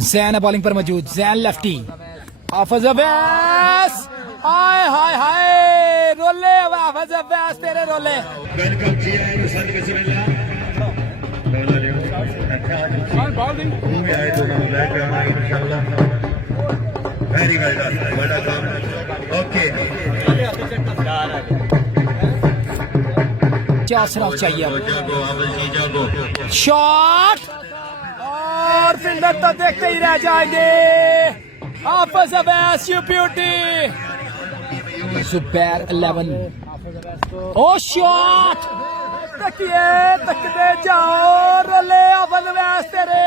Jain bowling पर मौजूद, Jain lefty, हाफिज अब्बास, हाय हाय हाय, रोले हाफिज अब्बास, तेरे रोले। वेलकम जी साथी बिस्मिल्लाह वो भी आए तो हम लेकर आए इंशाल्लाह। वेरी वेल डन, बड़ा काम। ओके 50 रन चाहिए अब। जागो हाफिज जी जागो। शॉट और फील्डर तो देखते ही रह जाएंगे। Hafeez Abbas you beauty. जुबैर 11, ओ शॉट, तकिए तकते जाओ, रोले हाफिज अब्बास तेरे।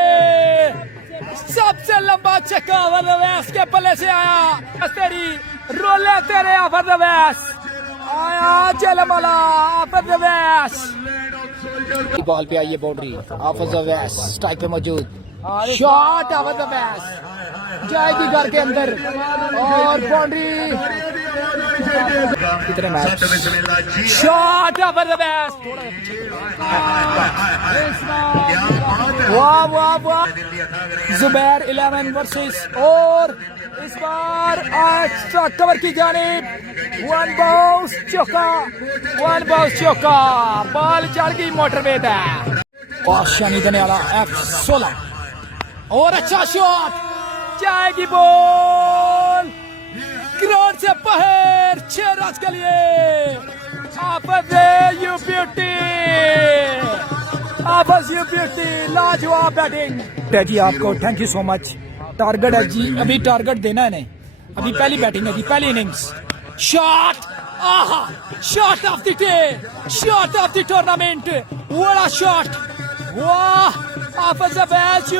सबसे लंबा छक्का हाफिज अब्बास के पल्ले से आया, तेरी रोले तेरे हाफिज अब्बास आया, जलमला हाफिज अब्बास। बॉल पे आई है बाउंड्री, हाफिज अब्बास स्ट्राइक पे मौजूद, शॉट हाफिज अब्बास जाएगी घर के अंदर और बाउंड्री। कितने मैच, शॉट हाफिज अब्बास, वाह वाह वाह। जुबैर 11 वर्सेस, और इस बार एक्स्ट्रा कवर की जानिब, वन बाउंस चौका, वन बाउंस चौका, बॉल चढ़ गई मोटरवे तक। और शनि देने वाला F16 और अच्छा शॉट, जाएगी बॉल ग्राउंड से बाहर, 6 रन के लिए। Hafeez you beauty, Hafeez you beauty, लाजवाब बैटिंग जी आपको, thank you so much. Target है जी, अभी टारगेट देना है नहीं, अभी पहली बैटिंग है जी, पहली इनिंग्स। शॉट, आहा, shot of the day, shot of the tournament, what a shot, वाह हाफिज अब्बास।